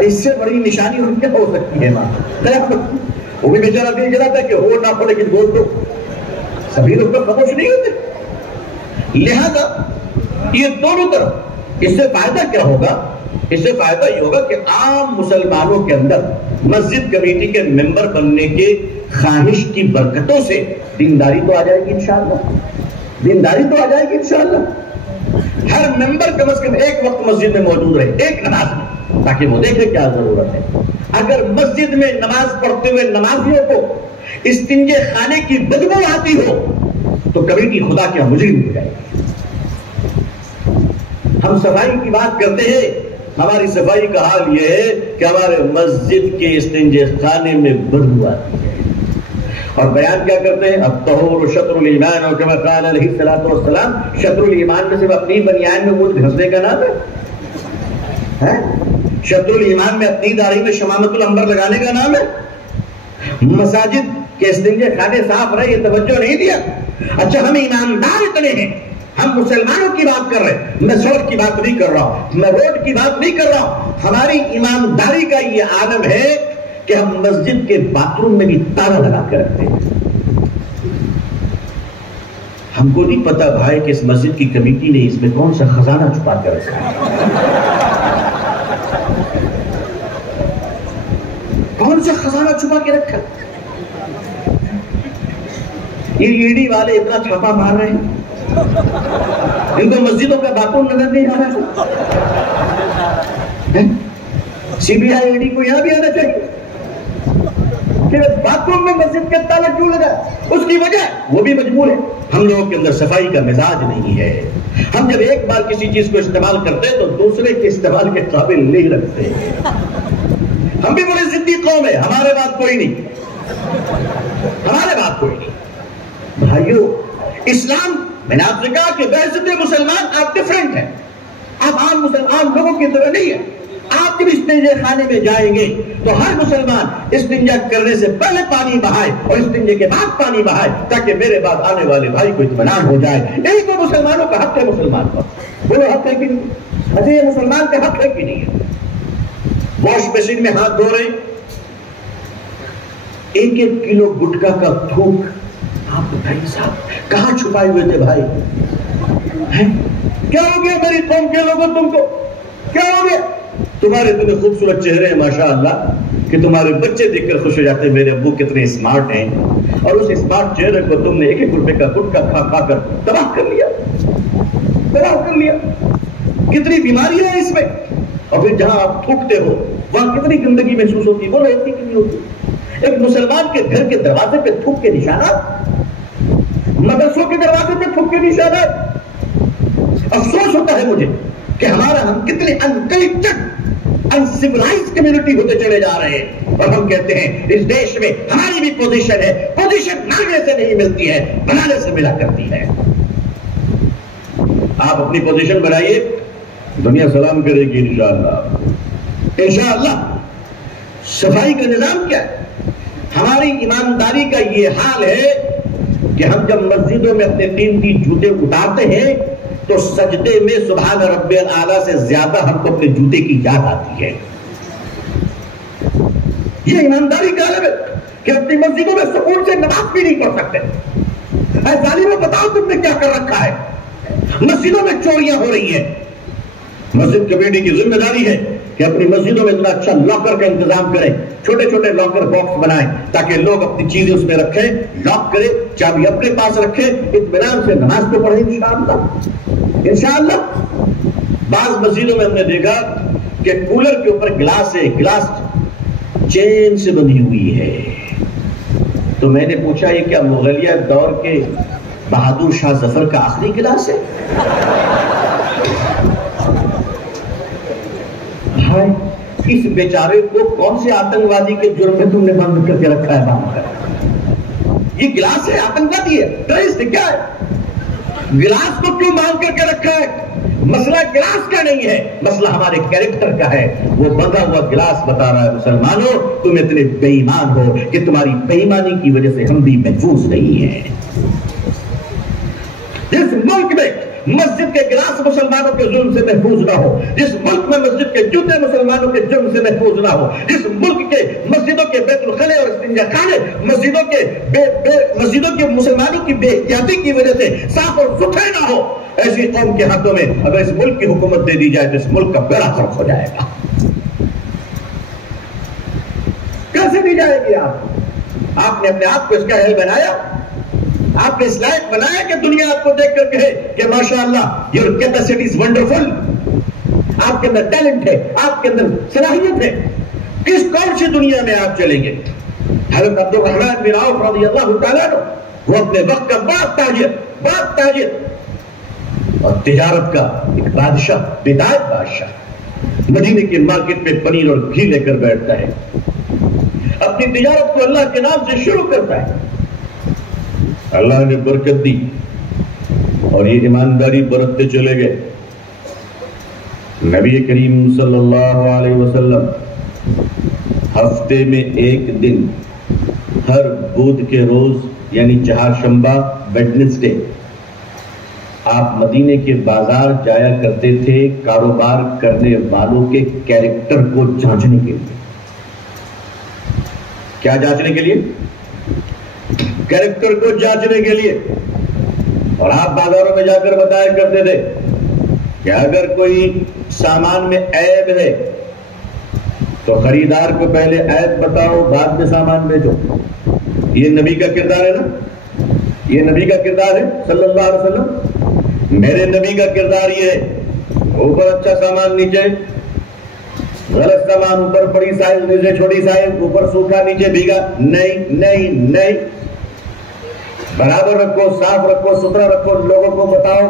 اس سے بڑی نشانی ان کیا ہو سکتی ہے امام؟ وہ بھی بیچارہ دل جلا تھا کہ ہو نہ ہو لیکن بول دو. سبھی لوگ تو خاموش نہیں ہوتے. لہذا یہ دونوں طرف. اس سے فائدہ کیا ہوگا؟ اس سے فائدہ یہ ہوگا کہ عام مسلمانوں کے اندر مسجد کمیٹی کے ممبر بننے کے خواہش کی برکتوں سے دینداری تو آ جائے گی انشاءاللہ. دینداری تو آ جائے گی انشاءاللہ. ہر ممبر کم از کم ایک وقت مسجد میں موجود رہے، ایک نماز میں، تاکہ وہ دیکھے کیا ضرورت ہے. اگر مسجد میں نماز پڑھتے ہوئے نمازیوں کو استنجے خانے کی بدبو آتی ہو تو کمیٹی خدا کے مجرم ہو جائے گی. ہم صفائی کی بات کرتے ہیں، ہماری صفائی کا حال یہ ہے کہ ہمارے مسجد کے استنجے خانے میں بدبو آتی ہے. اور بیان کیا کرتے ہیں؟ الطہور شطر الایمان، اور کما قال علیہ الصلوۃ والسلام، شطر الایمان میں صرف اپنی بنیان میں منہ گھسنے کا نام ہے. شطر الایمان میں اپنی داڑھی میں شمامت العنبر لگانے کا نام ہے. مساجد کے استنجے خانے صاف رہے یہ توجہ نہیں دیا. اچھا ہم ایماندار اتنے ہیں، ہم مسلمانوں کی بات کر رہے ہیں. میں سڑک کی بات نہیں کر رہا ہوں، میں روڈ کی بات نہیں کر رہا ہوں. ہماری ایمانداری کا یہ عالم ہے کہ ہم مسجد کے باتھ روم میں بھی تالا لگا کے رکھتے ہیں. ہم کو نہیں پتا بھائی کہ اس مسجد کی کمیٹی نے اس میں کون سا خزانہ چھپا کر رکھا ہے. کون سا خزانہ چھپا کے رکھا؟ یہ ایڈی والے اتنا چھاپا مار رہے ہیں، ان کو مسجدوں کا باتھ روم نظر نہیں آ رہا. سی بی آئی ایڈی کو یہاں بھی آنا چاہیے. پھر باتھ روم میں مسجد کے تالا کیوں لگا؟ اس کی وجہ وہ بھی مجبور ہے. ہم لوگوں کے اندر صفائی کا مزاج نہیں ہے. ہم جب ایک بار کسی چیز کو استعمال کرتے ہیں تو دوسرے کے استعمال کے قابل نہیں رکھتے. ہم بھی بڑے ضدی قوم ہے. ہمارے بات کوئی نہیں, ہمارے بات کوئی نہیں. بھائیو, اسلام میں نے آپ سے کہا کہ بحثت مسلمان آپ ڈفرنٹ ہیں. آپ عام مسلمان لوگوں کی طرح نہیں ہیں. آپ جب استنجے خانے میں جائیں گے تو ہر مسلمان استنجا کرنے سے پہلے پانی بہائے اور استنجے کے بعد پانی بہائے, تاکہ میرے بعد آنے والے بھائی کو اطمینان ہو جائے. یہی تو مسلمانوں کا حق ہے. مسلمان کا بولو حق ہے کہ نہیں؟ اچھا, یہ مسلمان کا حق ہے کہ نہیں ہے؟ واش بیسن میں ہاتھ دھو رہے, 1-1 کلو گٹکا کا تھوک آپ بتائیے صاحب کہاں چھپائے ہوئے تھے بھائی؟ کیا ہو گیا میری قوم کے لوگوں, تم کو کیا ہو گیا؟ تمہارے اتنے خوبصورت چہرے ہیں ماشاءاللہ کہ تمہارے بچے دیکھ کر خوش ہو جاتے ہیں میرے ابو کتنے اسمارٹ ہیں, اور اس اسمارٹ چہرے کو تم نے 1-1 روپے کا گٹکا کھا کھا کر تباہ کر لیا, تباہ کر لیا. کتنی بیماری ہے اس میں. اور پھر جہاں آپ تھوکتے ہو وہاں کتنی گندگی محسوس ہوتی ہے, وہ رہتی کہ نہیں ہوتی. ایک مسلمان کے گھر کے دروازے پہ تھوک کے نشانات, مدرسوں کے دروازے پہ تھوک کے نشانات. افسوس ہوتا ہے مجھے کہ ہم کتنے انکلچرڈ, انسیولائز کمیونٹی ہوتے چلے جا رہے ہیں. اور ہم کہتے ہیں اس دیش میں ہماری بھی پوزیشن ہے. پوزیشن مانگنے سے نہیں ملتی ہے, بنانے سے ملا کرتی ہے. آپ اپنی پوزیشن بنائیے, دنیا سلام کرے گی انشاءاللہ. انشاءاللہ. صفائی کا نظام کیا ہے؟ ہماری ایمانداری کا یہ حال ہے کہ ہم جب مسجدوں میں اپنے قیمتی جوتے اتارتے ہیں تو سجدے میں سبحان رب الاعلیٰ سے زیادہ ہم کو اپنے جوتے کی یاد آتی ہے. یہ ایمانداری کا عالم ہے کہ اپنی مسجدوں میں سکون سے نماز بھی نہیں پڑھ سکتے. اے ظالموں, بتاؤ تم نے کیا کر رکھا ہے. مسجدوں میں چوریاں ہو رہی ہیں. مسجد کمیٹی کی ذمہ داری ہے کہ اپنی مسجدوں میں اتنا اچھا لاکر کا انتظام کریں, چھوٹے چھوٹے لاکر باکس بنائیں تاکہ لوگ اپنی چیزیں اس میں رکھیں, لاک کریں, چابی اپنے پاس رکھیں, اطمینان سے نماز کو پڑھیں انشاءاللہ. انشاءاللہ. بعض مسجدوں میں ہم نے دیکھا کہ کولر کے اوپر گلاس ہے, گلاس چین سے بندھی ہوئی ہے. تو میں نے پوچھا یہ کیا مغلیہ دور کے بہادر شاہ ظفر کا آخری گلاس ہے؟ اس بیچارے کو کون سے آتنکوادی کے جرم میں تم نے بند کر کے رکھا ہے باندھ کر؟ یہ گلاس ہے, آتنکوادی ہے, ٹیررسٹ ہے, کیا ہے؟ گلاس کو کیوں باندھ کر کے رکھا ہے؟ مسئلہ گلاس کا نہیں ہے, مسئلہ ہمارے کیریکٹر کا ہے. وہ بندھا ہوا گلاس بتا رہا ہے مسلمانوں تم اتنے بے ایمان ہو کہ تمہاری بے ایمانی کی وجہ سے ہم بھی محفوظ نہیں ہیں. جس ملک میں مسجد کے گلاس مسلمانوں کے ظلم سے محفوظ نہ ہو, جس ملک میں مسجد کے جوتے مسلمانوں کے جرم سے محفوظ نہ ہو, جس ملک کے مسجدوں کے بیت الخلے اور استنجا خانے مسجدوں کے مسلمانوں کی بے احتیاطی کی وجہ سے صاف اور ستھرے نہ ہو, ایسی قوم کے ہاتھوں میں اگر اس ملک کی حکومت دے دی جائے تو اس ملک کا بیڑا غرق ہو جائے گا. کیسے دی جائے گی؟ آپ نے اپنے آپ کو اس کا اہل بنایا, آپ نے اس لائق بنایا کہ دنیا آپ کو دیکھ کر کہے کہ ماشاءاللہ یور کیپیسٹی از ونڈرفل, آپ کے اندر ٹیلنٹ ہے, آپ کے اندر صلاحیت ہے. کس کون سی دنیا میں آپ چلیں گے؟ حضرت عبد الرحمن بن عوف رضی اللہ تعالیٰ عنہ, وہ اپنے وقت کا بڑا تاجر اور تجارت کا ایک بادشاہ, بدایت بادشاہ, مدینے کے مارکیٹ میں پنیر اور گھی لے کر بیٹھتا ہے, اپنی تجارت کو اللہ کے نام سے شروع کرتا ہے. اللہ نے برکت دی اور یہ ایمانداری برتتے چلے گئے. نبی کریم صلی اللہ علیہ وسلم ہفتے میں ایک دن, ہر بدھ کے روز یعنی چہارشنبہ ویڈنسڈے, آپ مدینے کے بازار جایا کرتے تھے کاروبار کرنے والوں کے کیریکٹر کو جانچنے کے لیے. کیا جانچنے کے لیے؟ کیریکٹر کو جانچنے کے لیے. اور آپ بازاروں میں جا کر بتایا کرتے تھے کہ اگر کوئی سامان میں عیب ہے تو خریدار کو پہلے عیب بتاؤ, بعد میں سامان بیچو. یہ نبی کا کردار ہے نا, یہ نبی کا کردار ہے صلی اللہ علیہ وسلم. میرے نبی کا کردار یہ ہے, اوپر اچھا سامان, نیچے غلط سامان، اوپر بڑی سائز نیچے چھوٹی سائز، اوپر سوکھا نیچے بھیگا، نہیں نہیں نہیں، برابر رکھو، صاف رکھو، ستھرا رکھو، لوگوں کو بتاؤ،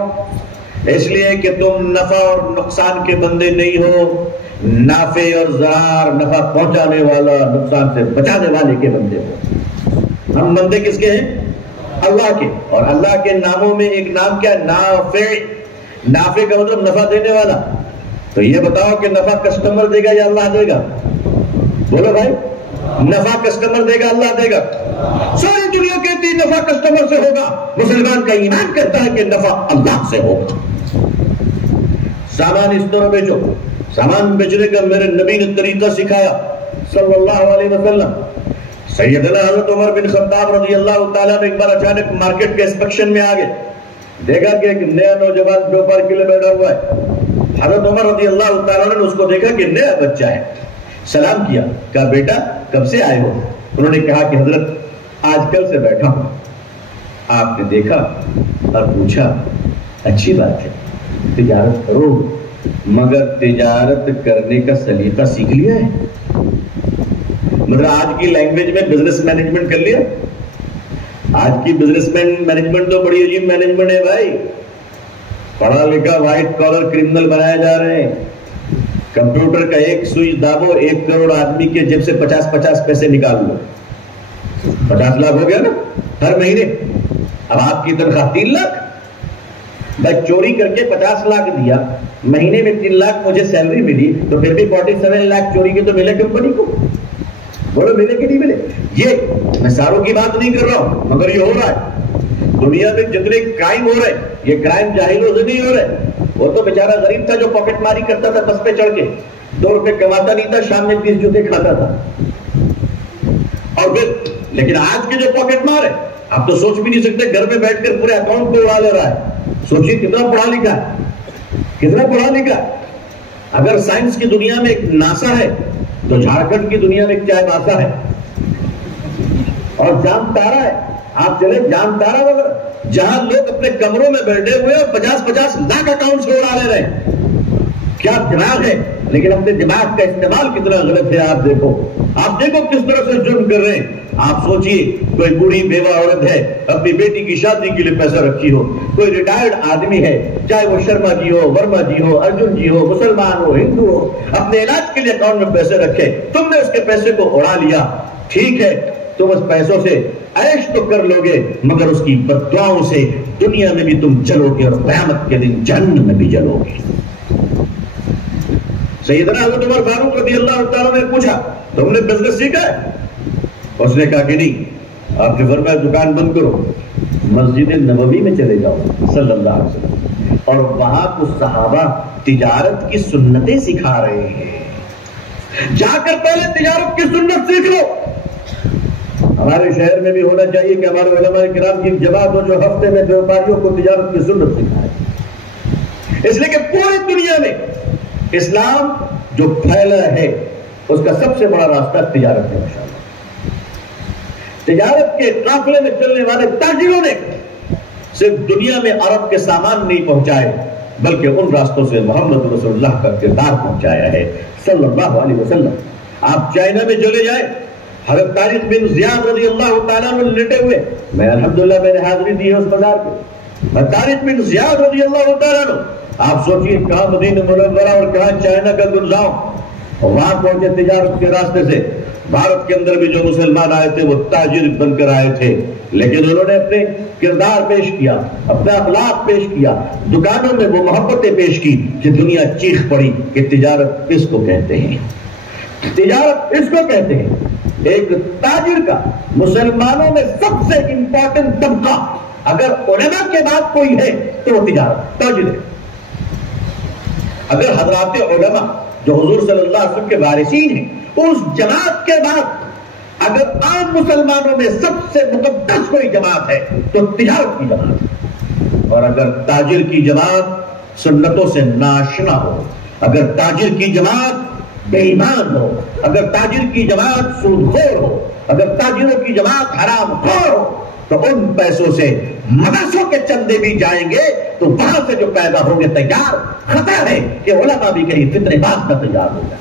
اس لیے کہ تم نفع اور نقصان کے بندے نہیں ہو، نافع اور ضرار، نفع پہنچانے والا، نقصان سے بچانے والے کے بندے ہو۔ ہم بندے کس کے ہیں؟ اللہ کے، اور اللہ کے ناموں میں ایک نام کیا؟ نافع۔ نافع کا مطلب نفع دینے والا۔ تو یہ بتاؤ کہ نفع کسٹمر دے گا یا اللہ دے گا؟ بولو بھائی، نفع کسٹمر دے گا اللہ دے گا؟ ساری دنیا کہتی ہے نفع کسٹمر سے ہوگا، مسلمان کا ایمان کہتا ہے کہ نفع اللہ سے ہوگا۔ سامان اس طرح بیچو، سامان بیچنے کا میرے نبی نے طریقہ سکھایا صلی اللہ علیہ وسلم۔ سیدنا حضرت عمر بن خطاب رضی اللہ تعالیٰ نے ایک بار اچانک مارکیٹ کے انسپیکشن میں آگے دیکھا کہ ایک نیا نوجوان بیوپار کے لیے بیٹھا ہوا ہے۔ حضرت عمر رضی اللہ تعالیٰ نے اس کو دیکھا کہ نیا بچہ ہے، سلام کیا، کہا بیٹا کب سے آئے ہو؟ انہوں نے کہا کہ حضرت آج کل سے بیٹھا ہوں۔ آپ نے دیکھا اور پوچھا اچھی بات ہے، تجارت کرو، مگر تجارت کرنے کا سلیقہ سیکھ لیا ہے؟ مطلب آج کی لینگویج میں بزنس مینجمنٹ کر لیا؟ آج کی بزنس مینجمنٹ تو بڑی عجیب مینجمنٹ ہے بھائی، پڑھا لکھا وائٹ کالر کرمنل بنائے جا رہے ہیں۔ کمپیوٹر کا ایک سوئچ دابو، 1 کروڑ آدمی کے جیب سے 50 پیسے نکال لو، 50 لاکھ ہو گیا نا ہر مہینے۔ اب آپ کی تنخواہ 3 لاکھ، میں چوری کر کے 50 لاکھ دیا، مہینے میں 3 لاکھ مجھے سیلری ملی، تو پھر بھی 47 لاکھ چوری کے تو ملے کمپنی کو؟ بولو ملے کہ نہیں ملے؟ یہ میں ساروں کی بات نہیں کر رہا ہوں، مگر یہ ہو رہا ہے دنیا میں جتنے کرائم ہو رہے ہیں، یہ کرائم جاہلوں سے نہیں ہو رہے۔ وہ تو بیچارہ غریب تھا جو پاکٹ ماری کرتا تھا، بس پہ چڑھ کے 2 روپے کماتا نہیں تھا، شام میں 30 جوتے کھاتا تھا۔ اور پھر لیکن آج کے جو پاکٹ مار ہے، آپ تو سوچ بھی نہیں سکتے، گھر میں بیٹھ کر پورے اکاؤنٹ کو اڑا لے رہا ہے۔ سوچیے کتنا پڑھا لکھا ہے، کتنا پڑھا لکھا ہے۔ اگر سائنس کی دنیا میں ایک ناسا ہے تو جھارکھنڈ کی دنیا میں ایک چائے باسا ہے، اور جام تارا ہے۔ آپ چلے جام تارا وغیرہ، جہاں لوگ اپنے کمروں میں بیٹھے ہوئے اور 50 لاکھ اکاؤنٹ سے اڑا لے رہے ہیں۔ کیا دماغ ہے، لیکن اپنے دماغ کا استعمال کتنا غلط ہے۔ آپ دیکھو کس طرح سے جرم کر رہے ہیں۔ آپ سوچئے کوئی بوڑھی بیوہ عورت ہے، اپنی بیٹی کی شادی کے لیے پیسہ رکھی ہو، کوئی ریٹائرڈ آدمی ہے، چاہے وہ شرما جی ہو، ورما جی ہو، ارجن جی ہو، مسلمان ہو، ہندو ہو، اپنے علاج کے لیے اکاؤنٹ میں پیسے رکھے، تم نے اس کے پیسے کو اڑا لیا۔ ٹھیک ہے، تم اس پیسوں سے عیش تو کر لو گے، مگر اس کی بددعاؤں سے دنیا میں بھی تم جلو گے اور قیامت کے دن جہنم میں بھی جلو گے۔ سیدنا حضرت عمر فاروق رضی اللہ تعالیٰ نے پوچھا تم نے بزنس سیکھا ہے؟ اس نے کہا کہ نہیں۔ آپ نے فرمایا دکان بند کرو، مسجد نبوی میں چلے جاؤ صلی اللہ علیہ وسلم، اور وہاں کچھ صحابہ تجارت کی سنتیں سکھا رہے ہیں، جا کر پہلے تجارت کی سنت سیکھ لو۔ ہمارے شہر میں بھی ہونا چاہیے کہ ہمارے علماء کرام کی ایک جماعت ہو جو ہفتے میں بیوپاریوں کو تجارت کی سنت سکھائے، اس لیے کہ پوری دنیا میں اسلام جو پھیلا ہے اس کا سب سے بڑا راستہ تجارت ہے۔ تجارت کے قافلے میں چلنے والے تاجروں نے صرف دنیا میں عرب کے سامان نہیں پہنچائے، بلکہ ان راستوں سے محمد رسول اللہ کا کردار پہنچایا ہے صلی اللہ علیہ وسلم۔ آپ چائنا میں چلے جائیں، حضرت طارق بن زیاد رضی اللہ تعالیٰ عنہ لیٹے ہوئے، میں الحمدللہ میں نے حاضری دی ہے اس بازار پہ، طارق بن زیاد رضی اللہ تعالیٰ عنہ، آپ سوچئے کہاں مدینہ منورہ اور کہاں چائنا کا گلزام، اور وہاں پہنچے تجارت کے راستے سے۔ بھارت کے اندر بھی جو مسلمان آئے تھے وہ تاجر بن کر آئے تھے، لیکن انہوں نے اپنے کردار پیش کیا، اپنا اخلاق پیش کیا، دکانوں میں وہ محبتیں پیش کی کہ دنیا چیخ پڑی کہ تجارت اس کو کہتے ہیں، تجارت اس کو کہتے ہیں۔ ایک تاجر کا مسلمانوں میں سب سے امپورٹنٹ طبقہ اگر علماء کے بعد کوئی ہے تو وہ تجارت تاجر ہے۔ اگر حضرات علماء جو حضور صلی اللہ علیہ وسلم کے وارثین ہیں، اس جماعت کے بعد اگر عام مسلمانوں میں سب سے مقدس کوئی جماعت ہے تو تجارت کی جماعت ہے۔ اور اگر تاجر کی جماعت سنتوں سے ناشنا ہو، اگر تاجر کی جماعت بے ایمان ہو، اگر تاجر کی جماعت سودخور ہو، اگر تاجروں کی جماعت حرام خور ہو، تو ان پیسوں سے مدرسوں کے چندے بھی جائیں گے تو وہاں سے جو پیدا ہوں گے تیار، خطر ہے کہ علماء بھی کہیں فتنے باز نہ تیار ہو جائیں۔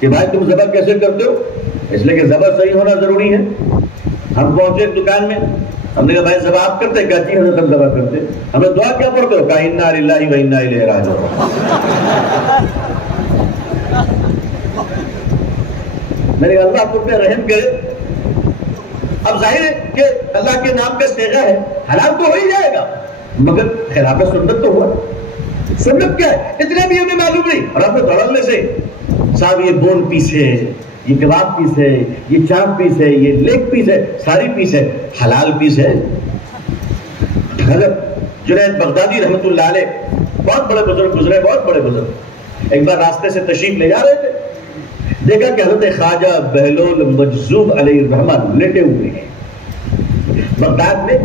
کہ بھائی تم ذبح کیسے کرتے ہو؟ اس لیے کہ ذبح صحیح ہونا ضروری ہے. ہم پہنچے دکان میں, ہم نے کہا بھائی ذبح آپ کرتے کیا؟ جی حضرت ہم ذبح کرتے. ہمیں دعا کیا پڑھتے ہو؟ کہا انا للہ و انا الیہ راجعون. میں نے کہا اللہ آپ کو اپنے رحم کرے. اب ظاہر ہے کہ اللہ کے نام کا صیغہ ہے, حلال تو ہو ہی جائے گا, مگر خلاف سنت تو ہوا. سنت کیا ہے اتنا بھی ہمیں معلوم نہیں, اور آپ نے دوڑنے سے صاحب یہ بون پیس ہے, یہ کباب پیس ہے, یہ چاپ پیس ہے, یہ لیگ پیس ہے, ساری پیس ہے, حلال پیس ہے. حضرت جنید بغدادی رحمت اللہ علیہ بہت بڑے بزرگ گزرے, بہت بڑے بزرگ. ایک بار راستے سے تشریف لے جا رہے تھے, دیکھا کہ حضرت خواجہ بہلول مجذوب علیہ الرحمن لیٹے ہوئے ہیں. بغداد میں,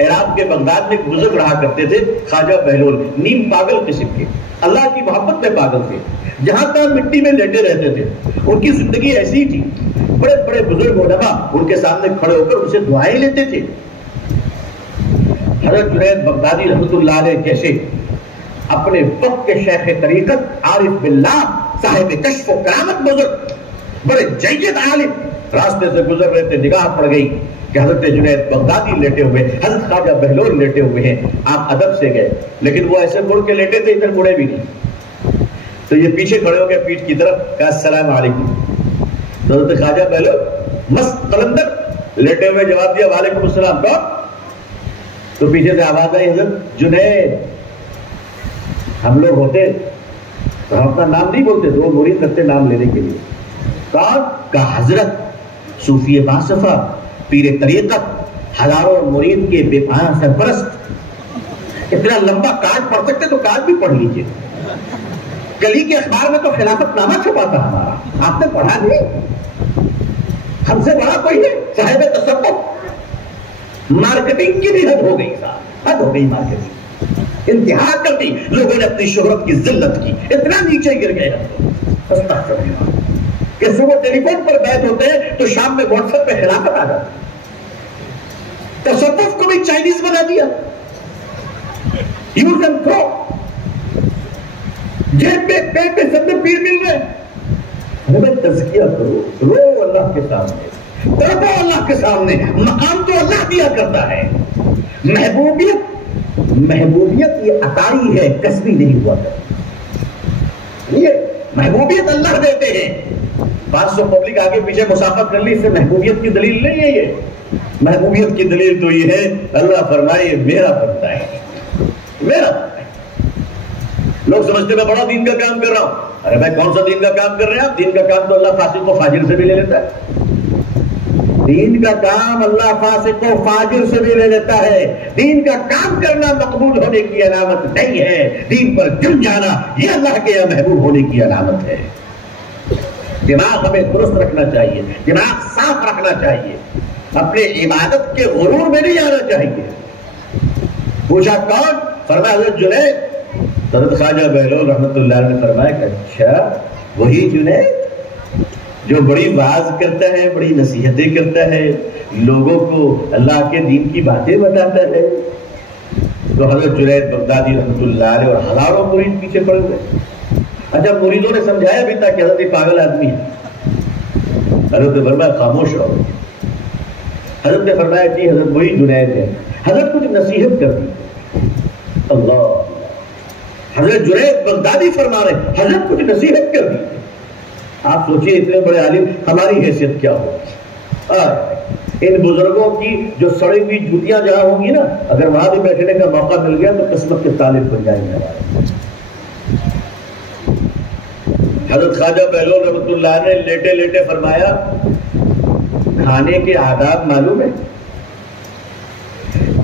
عراق کے بغداد میں بزرگ رہا کرتے تھے خواجہ بہلول, نیم پاگل قسم کے, اللہ کی محبت میں پاگل تھے, جہاں تک مٹی میں لیٹے رہتے تھے. ان کی زندگی ایسی تھی, بڑے بڑے بزرگ علماء ان کے سامنے کھڑے ہو کر ان سے دعائیں لیتے تھے. حضرت جنید بغدادی رحمت اللہ علیہ کیسے اپنے وقت کے شیخ طریقت عارف باللہ صاحب کشف و کرامت بزرگ, بڑے جید عالم, راستے سے گزر رہے تھے, نگاہ پڑ گئی کہ حضرت جنید بغدادی لیٹے ہوئے, حضرت خواجہ بہلول لیٹے ہوئے ہیں. آپ ادب سے گئے, لیکن وہ ایسے مڑ کے لیٹے تھے, ادھر مڑے بھی نہیں. تو یہ پیچھے کھڑے ہو گئے پیٹھ کی طرف, کہا السلام علیکم. تو حضرت خواجہ بہلول مست قلندر لیٹے ہوئے جواب دیا وعلیکم السلام. تو پیچھے سے آواز آئی, حضرت جنید. ہم لوگ ہوتے تو ہم اپنا نام نہیں بولتے, تو وہ مرید کرتے نام لینے کے لیے. کہا حضرت صوفی باصفہ پیر طریقت, ہزاروں مرید کے بے پناہ سرپرست. اتنا لمبا کارڈ پڑھ سکتے تو کارڈ بھی پڑھ لیجیے. گلی کے اخبار میں تو خلافت نامہ چھپا تھا ہمارا, آپ نے پڑھا نہیں؟ ہم سے بڑا کوئی ہے صاحب تصوف. مارکیٹنگ کی بھی حد ہو گئی صاحب, حد ہو گئی مارکیٹنگ, انتہا کر دی. لوگوں نے اپنی شہرت کی ذلت کی, اتنا نیچے گر گئے کہ صبح ٹیلی فون پر بیٹھ ہوتے ہیں تو شام میں واٹس ایپ پہ خلافت آ جاتی. تصوف کو بھی چائنیز بنا دیا, یوز اینڈ تھرو. جیب پہ پیٹ پہ سب میں پیر مل رہے ہیں. ہمیں تزکیہ کرو, رو اللہ کے سامنے, تڑپو اللہ کے سامنے. مقام تو اللہ دیا کرتا ہے. محبوبیت یہ عطائی ہے, کسبی نہیں ہوا کرتی. یہ محبوبیت اللہ دیتے ہیں. 500 پبلک آگے پیچھے مسافت کر لی, اس سے محبوبیت کی دلیل نہیں ہے. یہ محبوبیت کی دلیل تو یہ ہے اللہ فرمائے یہ میرا بنتا ہے, میرا. لوگ سمجھتے میں بڑا دین کا کام کر رہا ہوں. ارے بھائی کون سا دین کا کام کر رہے ہیں آپ؟ دین کا کام تو اللہ فاسق کو فاجر سے بھی لے لیتا ہے. دین کا کام اللہ فاسق کو فاجر سے بھی لے لیتا ہے. دین کا کام کرنا مقبول ہونے کی علامت نہیں ہے, دین پر جم جانا یہ اللہ کے یہاں محبوب ہونے کی علامت ہے. دماغ ہمیں درست رکھنا چاہیے, دماغ صاف رکھنا چاہیے, اپنے عبادت کے غرور میں نہیں آنا چاہیے. پوچھا کون؟ فرمایا حضرت جنید. حضرت خواجہ بہلول رحمت اللہ علیہ نے فرمایا کہ اچھا وہی جنید جو بڑی واز کرتا ہے, بڑی نصیحتیں کرتا ہے, لوگوں کو اللہ کے دین کی باتیں بتاتا ہے. تو حضرت جنید بغدادی رحمت اللہ علیہ اور ہزاروں مرید پیچھے پڑ گئے. اچھا مریدوں نے سمجھایا بھی تھا کہ حضرت پاگل آدمی ہے. حضرت نے فرمایا خاموش رہو. حضرت نے فرمایا جی حضرت وہی جنید ہے. حضرت کچھ نصیحت کر دی. اللہ, حضرت جنید بغدادی فرما رہے حضرت کچھ نصیحت کر دی. آپ سوچئے اتنے بڑے عالم, ہماری حیثیت کیا ہوگی؟ ان بزرگوں کی جو سڑی ہوئی جوتیاں جہاں ہوں گی نا, اگر وہاں بھی بیٹھنے کا موقع مل گیا تو قسمت کے طالب بن جائیں گے. حضرت خواجہ بہلول رحمۃ اللہ نے لیٹے لیٹے فرمایا کھانے کے آداب معلوم ہے؟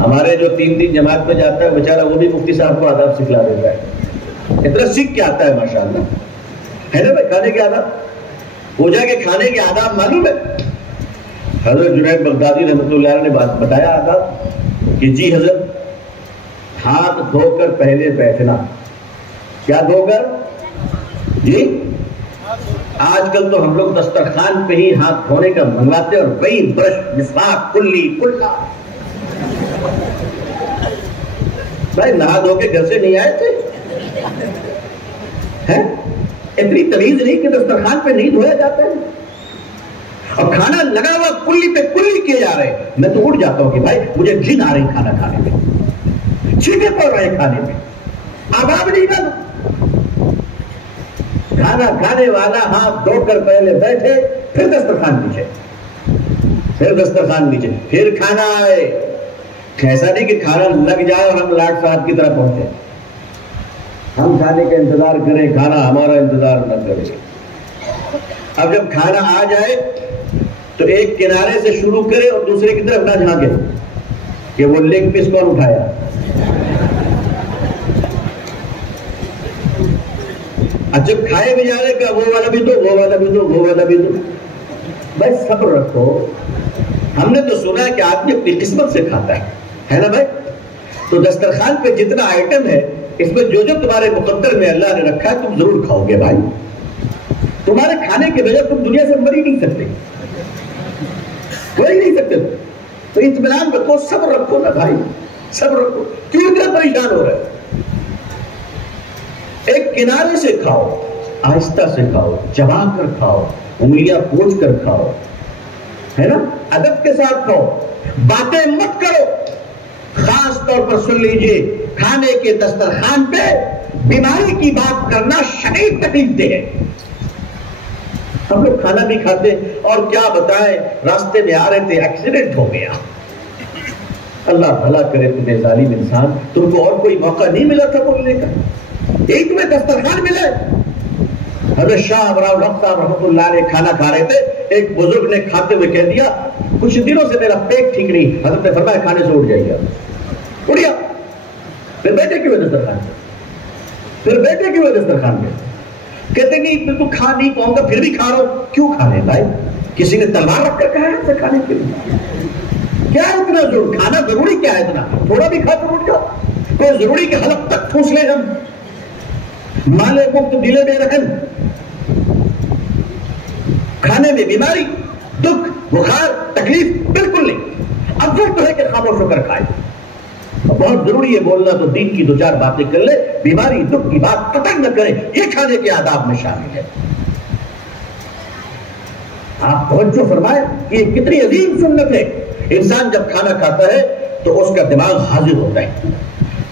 ہمارے جو 3 جماعت میں جاتا ہے بیچارہ وہ بھی مفتی صاحب کو آداب سکھلا دیتا ہے. اتنا سیکھ کے آتا ہے ماشاءاللہ, ہے نا بھائی. کھانے کے آداب پوچھا کہ کھانے کے آداب معلوم ہے؟ حضرت جنید بغدادی رحمۃ اللہ علیہ نے بات بتایا آداب کہ جی حضرت ہاتھ دھو کر پہلے بیٹھنا. کیا دھو کر؟ جی آج کل تو ہم لوگ دسترخوان پہ ہی ہاتھ دھونے کا منگواتے اور وہی برش مسواک کلی کلا. بھائی نہا دھو کے گھر سے نہیں آئے تھے؟ اتنی تمیز نہیں کہ دسترخوان پہ نہیں دھویا جاتا ہے، اور کھانا لگا ہوا کلی پہ کلی کیے جا رہے ہیں. میں تو اٹھ جاتا ہوں کہ بھائی مجھے گھن آ رہی کھانا کھانے میں، چھینٹے پڑ رہے کھانے میں، آباب نہیں بن. کھانا کھانے والا ہاتھ دھو کر پہلے بیٹھے، پھر دسترخوان نیچے، پھر دسترخوان نیچے، پھر کھانا آئے. ایسا نہیں کہ کھانا لگ جائے اور ہم لاٹ صاحب کی طرف پہنچے، ہم کھانے کا انتظار کریں، کھانا ہمارا انتظار نہ کرے. اب جب کھانا آ جائے تو ایک کنارے سے شروع کرے اور دوسرے کی طرف نہ جھانکے کہ وہ لیگ پیس کون اٹھایا. جب کھائے بھی جانے کا وہ والا بھی دو، وہ والا بھی دو، وہ والا بھی دو. بھائی صبر رکھو. ہم نے تو سنا ہے کہ آدمی اپنی قسمت سے کھاتا ہے نا بھائی. تو دسترخوان پہ جتنا آئٹم ہے اس میں جو تمہارے مقدر میں اللہ نے رکھا ہے تم ضرور کھاؤ گے بھائی. تمہارے کھانے کے بغیر تم دنیا سے مر ہی نہیں سکتے، مر ہی نہیں سکتے. تو اطمینان رکھو، صبر رکھو نا بھائی، صبر رکھو. کیوں اتنا پریشان ہو رہا ہے؟ ایک کنارے سے کھاؤ، آہستہ سے کھاؤ، چبا کر کھاؤ، انگلیاں پوچھ کر کھاؤ، ہے نا، ادب کے ساتھ کھاؤ، باتیں مت کرو. خاص طور پر سن لیجئے، کھانے کے دسترخوان پہ بیماری کی بات کرنا شدید تکلیف دہ ہے. ہم لوگ کھانا بھی کھاتے اور کیا بتائیں، راستے میں آ رہے تھے، ایکسیڈنٹ ہو گیا. اللہ بھلا کرے تمہیں ظالم انسان، تم کو اور کوئی موقع نہیں ملا تھا بولنے کا، یہی تمہیں دسترخوان ملا ہے. حضرت شاہ امراؤ الحق صاحب رحمۃ اللہ علیہ کھانا کھا رہے تھے، ایک بزرگ نے کھاتے ہوئے کہہ دیا کچھ دنوں سے میرا پیٹ ٹھیک نہیں. حضرت نے فرمایا کھانے سے اٹھ جائیے. اٹھ گیا. پھر بیٹھے کیوں دسترخوان پہ؟ پھر بیٹھے کیوں دسترخوان پہ؟ کہتے نہیں میں تو کھا نہیں پاؤں گا، پھر بھی کھا رہا ہوں. کیوں کھا رہے بھائی؟ کسی نے تلوار رکھ کر کہا ہے کھانے کے لیے؟ کیا ہے اتنا ضرور؟ کھانا ضروری کیا ہے اتنا؟ تھوڑا بھی کھا کر اٹھ جاؤ. کوئی ضروری کہ حلق تک ٹھوس لیں ہم؟ مالے مفت دلے بے رحم. کھانے میں بیماری، دکھ، بخار، تکلیف بالکل نہیں. افضل تو ہے کہ خاموش ہو کر کھائے. بہت ضروری ہے بولنا تو دین کی دو چار باتیں کر لے، بیماری دکھ کی بات قطع نہ کرے. یہ کھانے کے آداب میں شامل ہے. آپ توجہ فرمائیں، یہ کتنی عظیم سنت ہے. انسان جب کھانا کھاتا ہے تو اس کا دماغ حاضر ہوتا ہے،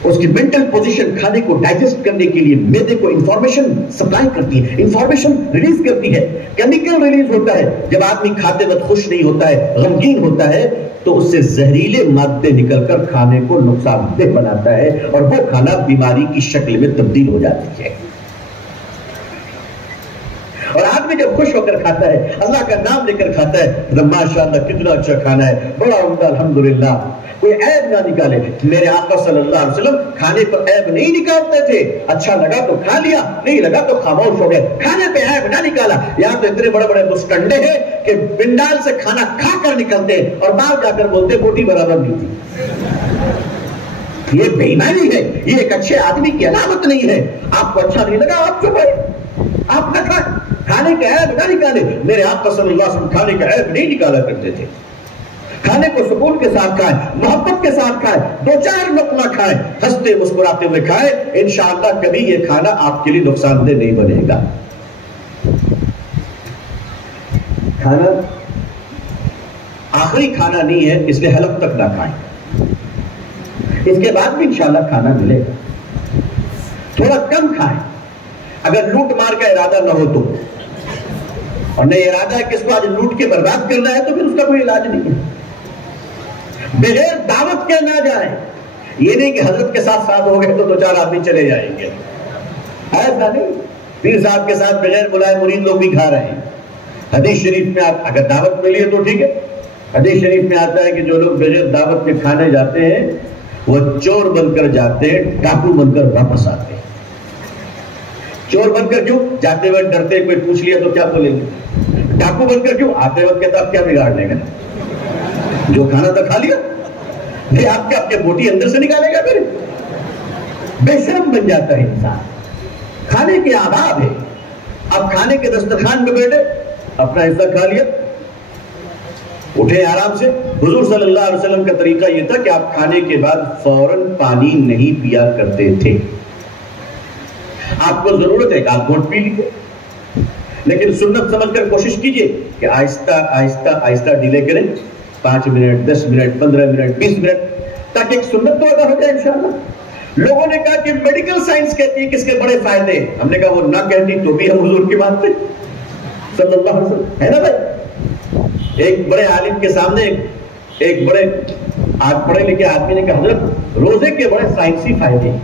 اس کی مینٹل پوزیشن کھانے کو ڈائجسٹ کرنے کے لیے معدے کو انفارمیشن سپلائی کرتی ہے، انفارمیشن ریلیز کرتی ہے، کیمیکل ریلیز ہوتا ہے. جب آدمی کھاتے وقت خوش نہیں ہوتا ہے، غمگین ہوتا ہے، تو اس سے زہریلے مادے نکل کر کھانے کو نقصان دہ بناتا ہے اور وہ کھانا بیماری کی شکل میں تبدیل ہو جاتی ہے. اور آدمی جب خوش ہو کر کھاتا ہے، اللہ کا نام لے کر کھاتا ہے، ماشاءاللہ کتنا اچھا کھانا ہے، بڑا عمدہ، الحمدللہ، کوئی عیب نہ نکالے. میرے آقا صلی اللہ علیہ وسلم کھانے پر عیب نہیں نکالتے تھے. اچھا لگا تو کھا لیا، نہیں لگا تو خاموش ہو گئے. کھانے پہ عیب نہ نکالا. یہاں تو اتنے بڑے بڑے مسٹنڈے ہیں کہ پنڈال سے کھانا کھا کر نکلتے اور باہر جا کر بولتے بوٹی برابر نہیں تھی. یہ بے ایمانی ہے، یہ ایک اچھے آدمی کی علامت نہیں ہے. آپ کو اچھا نہیں لگا آپ چپ رہے، آپ نہ کھائیں. کھانے کا عیب نہ نکالے. میرے آقا صلی اللہ علیہ وسلم کھانے کا عیب نہیں نکالا کرتے تھے. کھانے کو سکون کے ساتھ کھائیں، محبت کے ساتھ کھائیں، دو چار لقمہ کھائیں، ہنستے مسکراتے ہوئے کھائیں. انشاءاللہ کبھی یہ کھانا آپ کے لیے نقصان دہ نہیں بنے گا. کھانا آخری کھانا نہیں ہے، اس لیے حلق تک نہ کھائیں. اس کے بعد بھی انشاءاللہ کھانا ملے گا. تھوڑا کم کھائیں. اگر لوٹ مار کا ارادہ نہ ہو تو، اور نہیں ارادہ ہے کہ اس کو آج لوٹ کے برباد کرنا ہے، تو پھر اس کا کوئی علاج نہیں ہے. بغیر دعوت کے نہ جائیں. یہ نہیں کہ حضرت کے ساتھ ہو گئے تو دو چار آدمی چلے جائیں گے، ایسا نہیں. پیر صاحب کے ساتھ بغیر بلائے مرید لوگ بھی کھا رہے ہیں. حدیث شریف میں اگر دعوت ملی ہے تو ٹھیک ہے. حدیث شریف میں آتا ہے کہ جو لوگ بغیر دعوت کے کھانے جاتے ہیں وہ چور بن کر جاتے ہیں، ڈاکو بن کر واپس آتے ہیں. چور بن کر کیوں؟ جاتے وقت ڈرتے، کوئی پوچھ لیا تو کیا بولیں گے. ڈاکو بن کر کیوں؟ آتے وقت کہتا آپ کیا بگاڑ لیں گے، جو کھانا تھا کھا لیا. نہیں آپ کیا اپنے بوٹی اندر سے نکالے گا؟ پھر بے شرم بن جاتا ہے انسان. کھانے کے آداب ہے. اب کھانے کے دسترخوان پہ بیٹھے، اپنا حصہ کھا لیا، اٹھے آرام سے. حضور صلی اللہ علیہ وسلم کا طریقہ یہ تھا کہ آپ کھانے کے بعد فوراً پانی نہیں پیا کرتے تھے. آپ کو ضرورت ہے کہ آپ گھونٹ پی لیجیے، لیکن سنت سمجھ کر کوشش کیجئے کہ آہستہ آہستہ آہستہ ڈیلے کریں، 5 منٹ 10 منٹ 15 منٹ 20 منٹ، تاکہ ایک سنت تو ادا ہو جائے انشاءاللہ۔ لوگوں نے کہا کہ میڈیکل سائنس کہتی ہے کہ اس کے بڑے فائدے ہیں، ہم نے کہا وہ نہ کہتی تو بھی ہم حضور کی بات پہ صلی اللہ علیہ وسلم، ہے نا بھائی؟ ایک بڑے عالم کے سامنے ایک بڑے پڑھے لکھے آدمی نے کہا حضرت روزے کے بڑے سائنسی فائدے ہیں۔